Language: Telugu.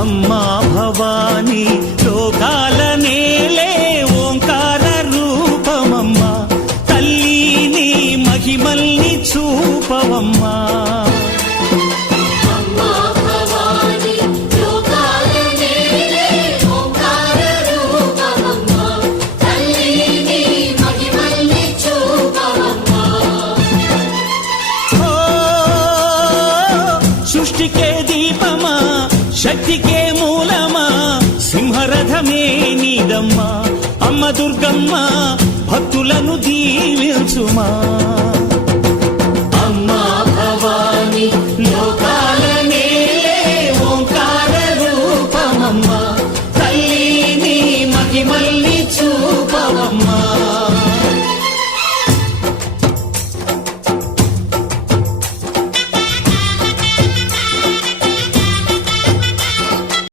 అమ్మా భవానీ లోకాల నేలే ఓంకార రూపమమ్మా తల్లి నీ మహిమల్ని చూపవమ్మా సృష్టికే దీపమా శక్తికే మూలమా సింహరథమే నీదమ్మా అమ్మ దుర్గమ్మ భక్తులను దీవించుమా